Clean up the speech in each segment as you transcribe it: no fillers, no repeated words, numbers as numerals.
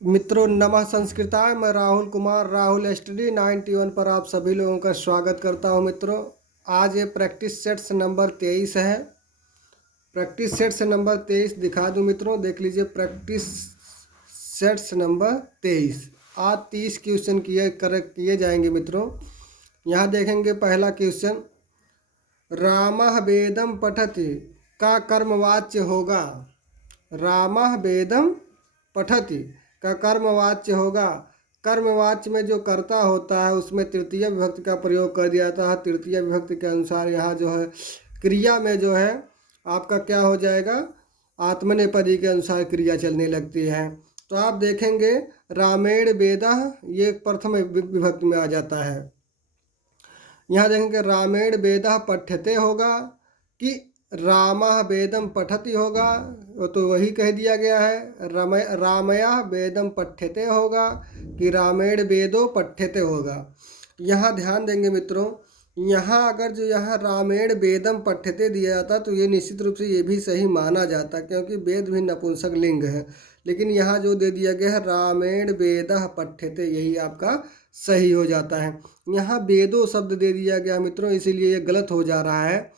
मित्रों नमः संस्कृताय। मैं राहुल कुमार राहुल स्टडी 91 पर आप सभी लोगों का स्वागत करता हूं। मित्रों आज ये प्रैक्टिस सेट्स नंबर 23 है। प्रैक्टिस सेट्स नंबर 23 दिखा दूं मित्रों, देख लीजिए। प्रैक्टिस सेट्स नंबर 23 आज 30 क्वेश्चन किए जाएंगे मित्रों। यहाँ देखेंगे पहला क्वेश्चन, रामः वेदम पठति का कर्मवाच्य होगा। रामः वेदम पठति का कर्मवाच्य होगा। कर्मवाच्य में जो कर्ता होता है उसमें तृतीय विभक्ति का प्रयोग कर दिया जाता है। तृतीय विभक्ति के अनुसार यहाँ जो है क्रिया में जो है आपका क्या हो जाएगा, आत्मनेपदी के अनुसार क्रिया चलने लगती है। तो आप देखेंगे रामेण वेदः ये प्रथम विभक्ति में आ जाता है। यहाँ देखेंगे रामेण वेदः पठ्यते होगा कि रामः वेदम पठति होगा, वो तो वही कह दिया गया है। रामया वेदम पठ्यते होगा कि रामेण वेदो पठ्यते होगा। यहाँ ध्यान देंगे मित्रों, यहाँ अगर जो यहाँ रामेण वेदम पठ्यते दिया जाता तो ये निश्चित रूप से ये भी सही माना जाता, क्योंकि वेद भी नपुंसक लिंग है। लेकिन यहाँ जो दे दिया गया है रामेण वेदः पठ्यते, यही आपका सही हो जाता है। यहाँ वेदो शब्द दे दिया गया मित्रों, इसीलिए ये गलत हो जा रहा है।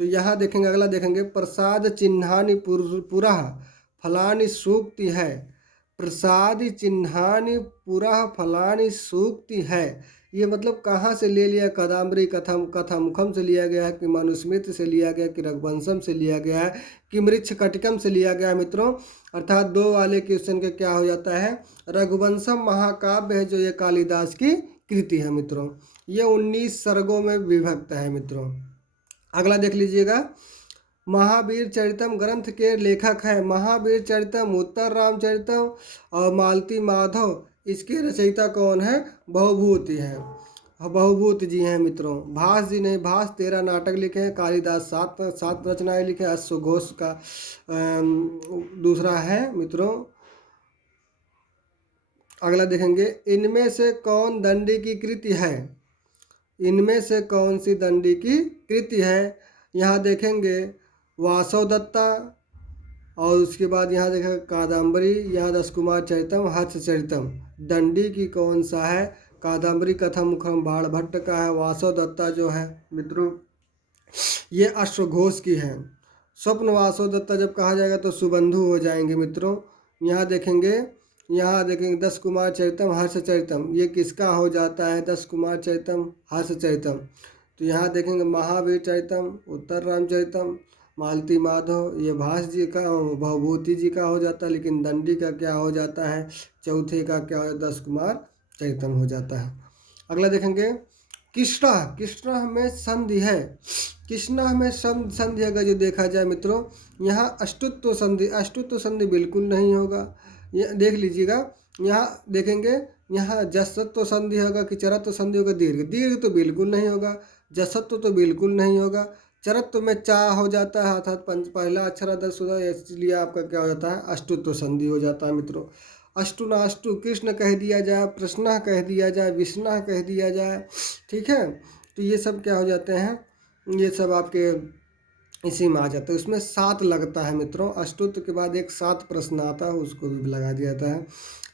तो यहाँ देखेंगे, अगला देखेंगे, प्रसाद चिन्हानि पुरः फलानि सूक्ति है। प्रसाद चिन्हानि पुरः फलानि सूक्ति है, ये मतलब कहाँ से ले लिया? कदाम्बरी कथामुखम से लिया गया है कि मनुस्मृति से लिया गया कि रघुवंशम से लिया गया है कि मृच्छकटिकम से लिया गया है मित्रों। अर्थात दो वाले क्वेश्चन के क्या हो जाता है, रघुवंशम महाकाव्य है जो ये कालिदास की कृति है मित्रों। ये 19 सर्गों में विभक्त है मित्रों। अगला देख लीजिएगा, महावीर चरितम ग्रंथ के लेखक है। महावीर चरितम उत्तर रामचरितम और मालती माधव, इसके रचयिता कौन है? भवभूति है, भवभूति जी हैं मित्रों। भास जी ने भास 13 नाटक लिखे हैं। कालिदास सात रचनाएं लिखे। अश्वघोष का दूसरा है मित्रों। अगला देखेंगे, इनमें से कौन दंडी की कृति है? इनमें से कौन सी दंडी की कृति है? यहाँ देखेंगे वासव दत्ता, और उसके बाद यहाँ देखेंगे कादम्बरी, यहाँ 10 कुमार चरितम, हर्ष चरितम। दंडी की कौन सा है? कादम्बरी कथामुखम बाणभट्ट का है। वासव दत्ता जो है मित्रों ये अश्वघोष की है। स्वप्न वासव दत्ता जब कहा जाएगा तो सुबंधु हो जाएंगे मित्रों। यहाँ देखेंगे 10 कुमार चरितम हर्ष चरितम, ये किसका हो जाता है? 10 कुमार चरितम हर्ष चरितम। तो यहाँ देखेंगे महावीर चरितम उत्तर रामचरितम, मालती माधव ये भास जी का, भवभूति जी का हो जाता है। लेकिन दंडी का क्या हो जाता है? चौथे का क्या हो? 10 कुमार चरितम हो जाता है। अगला देखेंगे, कृष्णा, कृष्णा में संधि है। कृष्णा में संधि अगर जो देखा जाए मित्रों, यहाँ अष्टुत्व संधि, अष्टुत्व संधि बिल्कुल नहीं होगा। ये देख लीजिएगा, यहाँ देखेंगे यहाँ जसत्व संधि होगा कि चरत्व संधि होगा? दीर्घ, दीर्घ तो बिल्कुल नहीं होगा। जसत्व तो बिल्कुल नहीं होगा। चरत्व में चा हो जाता है, अर्थात पहला अक्षर आदर्श होता है, इसलिए आपका क्या हो जाता है? अष्टुत्व संधि हो जाता है मित्रों। अष्टु नाष्टु कृष्ण कह दिया जाए, प्रश्न कह दिया जाए, विष्णु कह दिया जाए, ठीक है। तो ये सब क्या हो जाते हैं? ये सब आपके इसी में आ जाता है। उसमें 7 लगता है मित्रों। अष्टुत्व के बाद एक 7 प्रश्न आता है, उसको भी लगा दिया जाता है।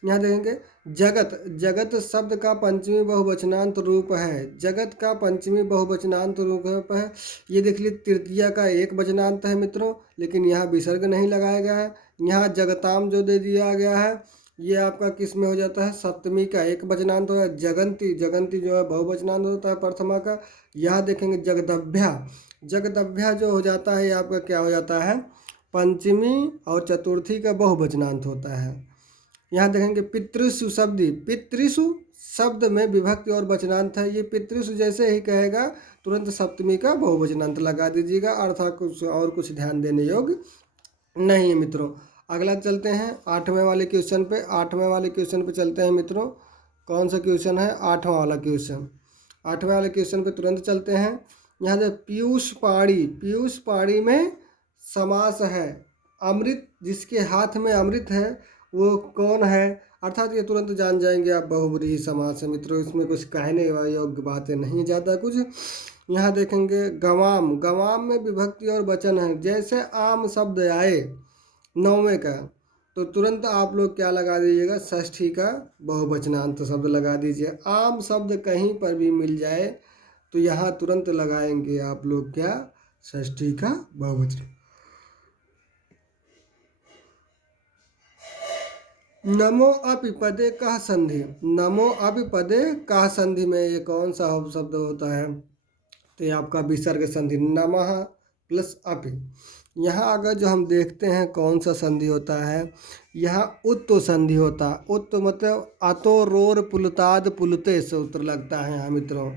यहाँ देखेंगे जगत, जगत शब्द का पंचमी बहुवचनांत रूप है। जगत का पंचमी बहुवचनांत रूप है। ये देख लीजिए तृतीया का एक वचनांत है मित्रों, लेकिन यहाँ विसर्ग नहीं लगाया गया है। यहाँ जगताम जो दे दिया गया है ये आपका किस में हो जाता है? सप्तमी का एक वचनांत होता है। जगंती, जगंती जो है बहुवचनांत होता है प्रथमा का। यहाँ देखेंगे जगदभ्या, जगदभ्या जो हो जाता है ये आपका क्या हो जाता है? पंचमी और चतुर्थी का बहुवचनांत होता है। यहाँ देखेंगे पितृसु शब्दी, पितृसु शब्द में विभक्ति और वचनांत है। ये पितृसु जैसे ही कहेगा तुरंत सप्तमी का बहुवचनांत लगा दीजिएगा, अर्थात कुछ ध्यान देने योग्य नहीं है मित्रों। अगला चलते हैं 8वें वाले क्वेश्चन पे। 8वें वाले क्वेश्चन पे चलते हैं मित्रों। कौन सा क्वेश्चन है? 8वां वाला क्वेश्चन। 8वें वाले क्वेश्चन पे तुरंत चलते हैं। यहाँ से पीयूष पाड़ी, पीयूष पाड़ी में समास है। अमृत, जिसके हाथ में अमृत है वो कौन है? अर्थात ये तुरंत जान जाएंगे आप, बहुब्रीहि समास है मित्रों। इसमें कुछ कहने योग्य बातें नहीं ज़्यादा कुछ। यहाँ देखेंगे गवाम, गवाम में विभक्ति और वचन है। जैसे आम शब्द आए 9वें का, तो तुरंत आप लोग क्या लगा दीजिएगा, षष्ठी का बहुवचनांत शब्द लगा दीजिए। आम शब्द कहीं पर भी मिल जाए तो यहाँ तुरंत लगाएंगे आप लोग क्या, षष्ठी का बहुवचन। नमो अपिपदे कह संधि, नमो अपिपदे कह संधि में ये कौन सा शब्द होता है, तो ये आपका विसर्ग संधि, नमः प्लस अपि। यहाँ अगर जो हम देखते हैं कौन सा संधि होता है, यहाँ उत्तो संधि होता है। उत्तो मतलब अतो रोर पुलताद पुलते सूत्र लगता है यहाँ मित्रों,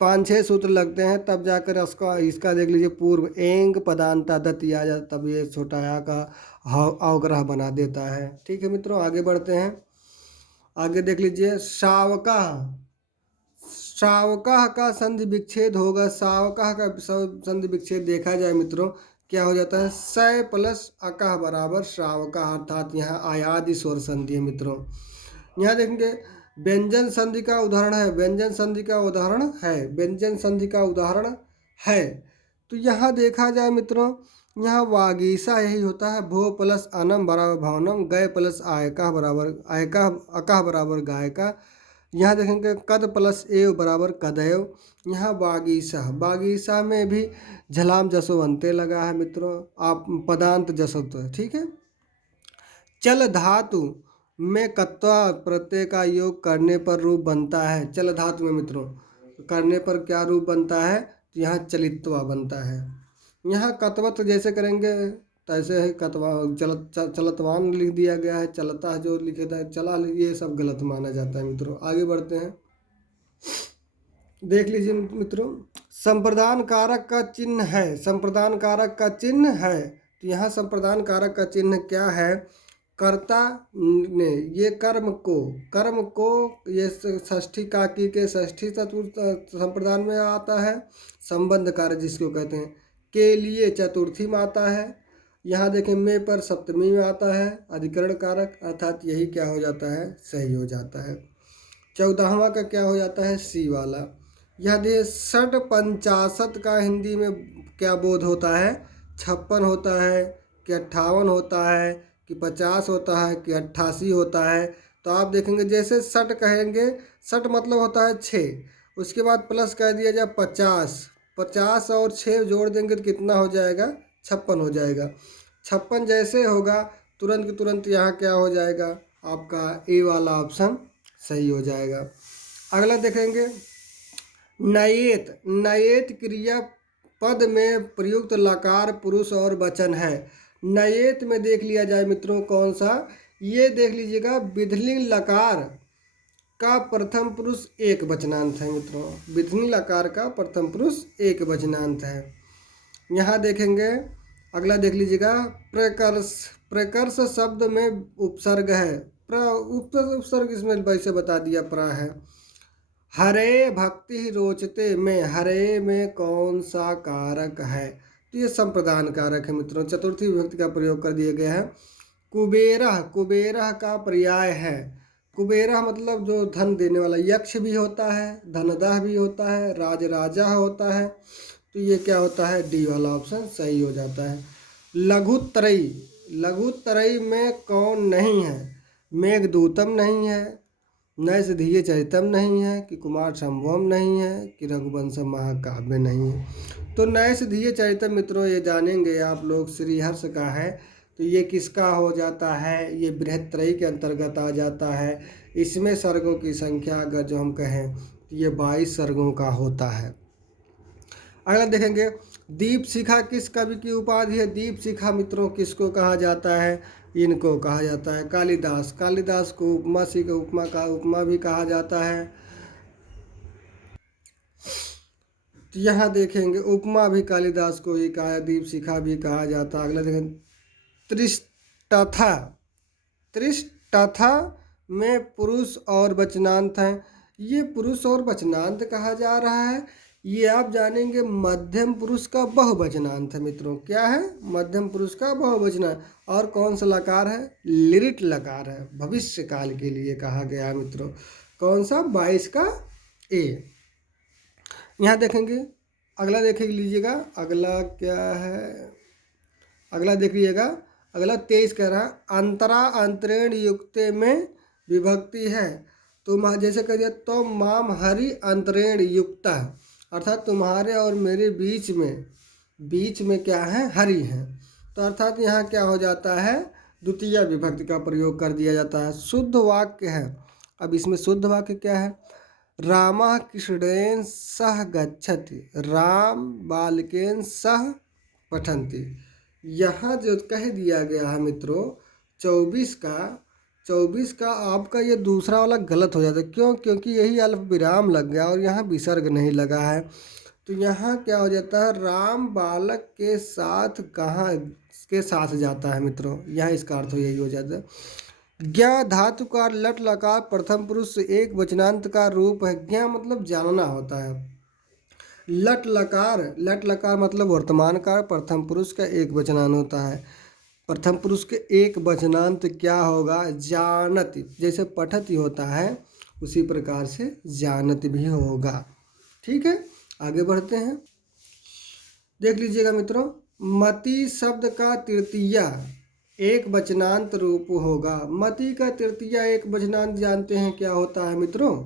5-6 सूत्र लगते हैं तब जाकर इसका देख लीजिए पूर्व एंग पदांता दति आ जाता, तब ये छोटा या का अवग्रह बना देता है। ठीक है मित्रों, आगे बढ़ते हैं। आगे देख लीजिए शावका, शावका का संधि विच्छेद होगा। शावका का संधि विच्छेद देखा जाए मित्रों क्या हो जाता है, सय प्लस अकह बराबर श्रावका, अर्थात यहाँ आयादि स्वर संधि है मित्रों। यहाँ देखेंगे व्यंजन संधि का उदाहरण है, व्यंजन संधि का उदाहरण है, व्यंजन संधि का उदाहरण है। तो यहाँ देखा जाए मित्रों, यहाँ वागीसा यही होता है, भो प्लस अनम बराबर भवनम, गय प्लस आयका बराबर आयका, अकह बराबर गायका। यहाँ देखेंगे कद प्लस एव बराबर कदयव। यहाँ बागीसा, बागीसा में भी झलाम जसोवंते लगा है मित्रों, आप पदांत जसोत है। ठीक है। चल धातु में कत्वा प्रत्यय का योग करने पर रूप बनता है। चल धातु में मित्रों करने पर क्या रूप बनता है, तो यहाँ चलित्वा बनता है। यहाँ कतवत जैसे करेंगे तैसे है कतवा, चलतवान लिख दिया गया है, चलता है जो लिखे था चला, ये सब गलत माना जाता है मित्रों। आगे बढ़ते हैं, देख लीजिए मित्रों, संप्रदान कारक का चिन्ह है, संप्रदान कारक का चिन्ह है। तो यहाँ संप्रदान कारक का चिन्ह क्या है, कर्ता ने ये कर्म को ये षष्ठी काकी के षष्ठी चतुर्थ संप्रदान में आता है, संबंध कारक जिसको कहते हैं, के लिए चतुर्थी में आता है। यहाँ देखें में पर सप्तमी में आता है, अधिकरण कारक, अर्थात यही क्या हो जाता है, सही हो जाता है। 14वां का क्या हो जाता है, सी वाला। यह दे षट पंचाशत का हिंदी में क्या बोध होता है, 56 होता है कि 58 होता है कि 50 होता है कि 88 होता है। तो आप देखेंगे जैसे षट कहेंगे, षट मतलब होता है 6, उसके बाद प्लस कह दिया जाए 50, 50 और 6 जोड़ देंगे तो कितना हो जाएगा, 56 हो जाएगा। 56 जैसे होगा तुरंत के तुरंत यहाँ क्या हो जाएगा, आपका ए वाला ऑप्शन सही हो जाएगा। अगला देखेंगे नयेत, नयेत क्रिया पद में प्रयुक्त लकार पुरुष और वचन है। नयेत में देख लिया जाए मित्रों कौन सा, ये देख लीजिएगा विधिलिंग लकार का प्रथम पुरुष एक वचनांत है मित्रों, विधिलिंग लकार का प्रथम पुरुष एक वचनांत है। यहाँ देखेंगे अगला देख लीजिएगा प्रकर्ष, प्रकर्ष शब्द में उपसर्ग है, उपसर्ग इसमें वैसे बता दिया प्रा है। हरे भक्ति रोचते में, हरे में कौन सा कारक है, तो ये संप्रदान कारक है मित्रों, चतुर्थी विभक्ति का प्रयोग कर दिया गया है। कुबेरह, कुबेरह का पर्याय है, कुबेरह मतलब जो धन देने वाला, यक्ष भी होता है, धनदाह भी होता है, राजराजा होता है। तो ये क्या होता है, डी वाला ऑप्शन सही हो जाता है। लघुत्रयी, लघुत्रयी में कौन नहीं है, मेघदूतम नहीं है, नैषधीय चरितम नहीं है कि कुमार संभवम नहीं है कि रघुवंशम महाकाव्य नहीं है। तो नैषधीय चरितम मित्रों ये जानेंगे आप लोग, श्रीहर्ष का है, तो ये किसका हो जाता है, ये बृहत्त्रयी के अंतर्गत आ जाता है। इसमें सर्गों की संख्या अगर जो हम कहें तो ये 22 सर्गों का होता है। अगला देखेंगे दीप शिखा किस कवि की उपाधि है, दीप शिखा मित्रों किसको कहा जाता है, इनको कहा जाता है कालिदास, कालिदास को उपमा सी का उपमा का उपमा भी कहा जाता है। तो यहाँ देखेंगे उपमा भी कालिदास को ही कहा, दीप शिखा भी कहा जाता है। अगला देखें त्रिष्टथा, त्रिष्टथा में पुरुष और वचनांत हैं, ये पुरुष और वचनांत कहा जा रहा है। ये आप जानेंगे मध्यम पुरुष का बहुवचनांत है मित्रों, क्या है, मध्यम पुरुष का बहुवचनांत। और कौन सा लकार है, लिरिट लकार है, भविष्य काल के लिए कहा गया है मित्रों। कौन सा, 22 का ए। यहाँ देखेंगे अगला देख लीजिएगा, अगला क्या है, अगला देख लीजिएगा अगला 23 कह रहा है अंतरा अंतरेण युक्त में विभक्ति है। तुम जैसे कह दिया तो माम हरि अंतरेण युक्ता, अर्थात तुम्हारे और मेरे बीच में क्या है, हरि है। तो अर्थात यहाँ क्या हो जाता है, द्वितीय विभक्ति का प्रयोग कर दिया जाता है। शुद्ध वाक्य है। अब इसमें शुद्ध वाक्य क्या है, रामः कृष्णेन सह गच्छति, राम बालकेन सह पठन्ति। यहाँ जो कह दिया गया है मित्रों 24 का आपका ये दूसरा वाला गलत हो जाता है। क्यों? क्योंकि यही अल्प विराम लग गया और यहाँ विसर्ग नहीं लगा है। तो यहाँ क्या हो जाता है, राम बालक के साथ कहाँ के साथ जाता है मित्रों, यहाँ इसका अर्थ यही हो जाता है। ज्ञा धातु का लट लकार प्रथम पुरुष एक वचनांत का रूप है। ज्ञा मतलब जानना होता है। लट लकार मतलब वर्तमान काल, प्रथम पुरुष का एक वचनांत होता है। प्रथम पुरुष के एक वचनांत क्या होगा, जानति। जैसे पठति होता है उसी प्रकार से जानति भी होगा। ठीक है, आगे बढ़ते हैं। देख लीजिएगा मित्रों, मति शब्द का तृतीया एक वचनांत रूप होगा। मति का तृतीया एक वचनांत जानते हैं क्या होता है मित्रों?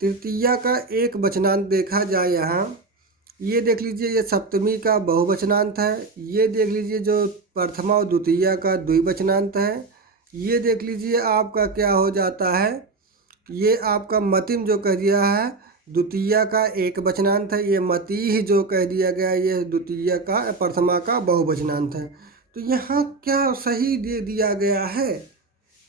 तृतीया का एक वचनांत देखा जाए यहाँ, ये देख लीजिए, ये सप्तमी का बहुवचनांत है। ये देख लीजिए जो प्रथमा और द्वितीया का द्विवचनांत है। ये देख लीजिए आपका क्या हो जाता है, ये आपका मतिम जो कह दिया है द्वितीया का एक वचनांत है। ये मति ही जो कह दिया गया ये द्वितीया का प्रथमा का बहुवचनांत है। तो यहाँ क्या सही दे दिया गया है,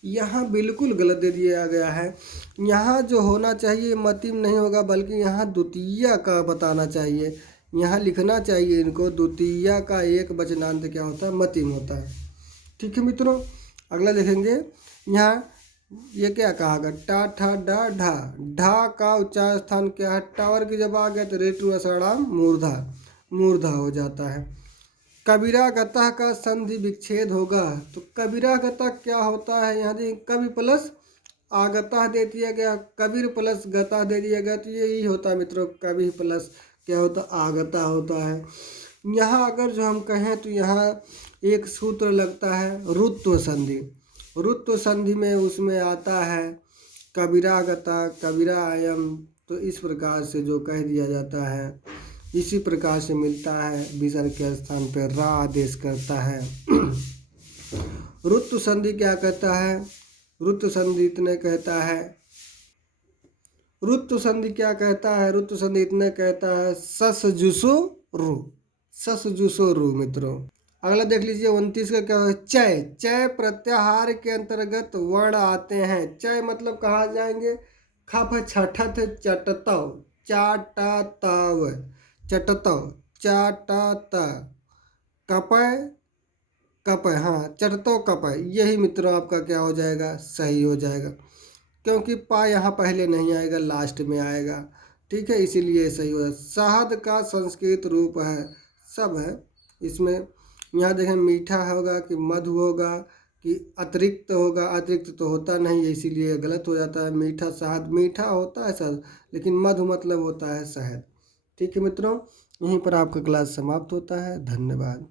यहाँ बिल्कुल गलत दे दिया गया है। यहाँ जो होना चाहिए मतिम नहीं होगा, बल्कि यहाँ द्वितीया का बताना चाहिए। यहाँ लिखना चाहिए इनको, द्वितीया का एक वचनांत क्या होता है, मतिम होता है। ठीक है मित्रों, अगला लिखेंगे। यहाँ ये क्या कहा गया, टा ठा डा ढा। ढा का उच्चार स्थान क्या है, टावर की जब आ गया तो रेटु असड़ाम मूर्धा हो जाता है। कबीरा गतः का संधि विच्छेद होगा। तो कबीरा गतः क्या होता है, यहाँ देखिए कवि प्लस आगतः दे दिया गया, कबीर प्लस गतः दे दिया गया, तो यही होता है मित्रों, कवि प्लस क्या होता है, आगतः होता है। यहाँ अगर जो हम कहें तो यहाँ एक सूत्र लगता है रुत्व संधि। रुत्व संधि में उसमें आता है कबीरा गता कबीरा आयम। तो इस प्रकार से जो कह दिया जाता है, इसी प्रकार से मिलता है, विसर्ग के स्थान पर रा आदेश करता है। रुत्व संधि क्या कहता है, रुत्व संधि इतने कहता है, रुत्व संधि क्या कहता है, रुत्व संधि इतने कहता है सस जुसो रू मित्रों। अगला देख लीजिए 29 का क्या है, चय। चय प्रत्याहार के अंतर्गत वर्ण आते हैं। चय मतलब कहा जाएंगे, खफ छठत चटतव चाटतव चटतव चाटत कपय हाँ चटतव कपय, यही मित्रों आपका क्या हो जाएगा, सही हो जाएगा। क्योंकि पा यहाँ पहले नहीं आएगा, लास्ट में आएगा। ठीक है, इसीलिए सही होगा। शहद का संस्कृत रूप है, सब है इसमें। यहाँ देखें मीठा होगा कि मधु होगा कि अतिरिक्त होगा, अतिरिक्त तो होता नहीं है, इसीलिए गलत हो जाता है। मीठा शहद, मीठा होता है शहद, लेकिन मधु मतलब होता है शहद। ठीक है मित्रों, यहीं पर आपका क्लास समाप्त होता है। धन्यवाद।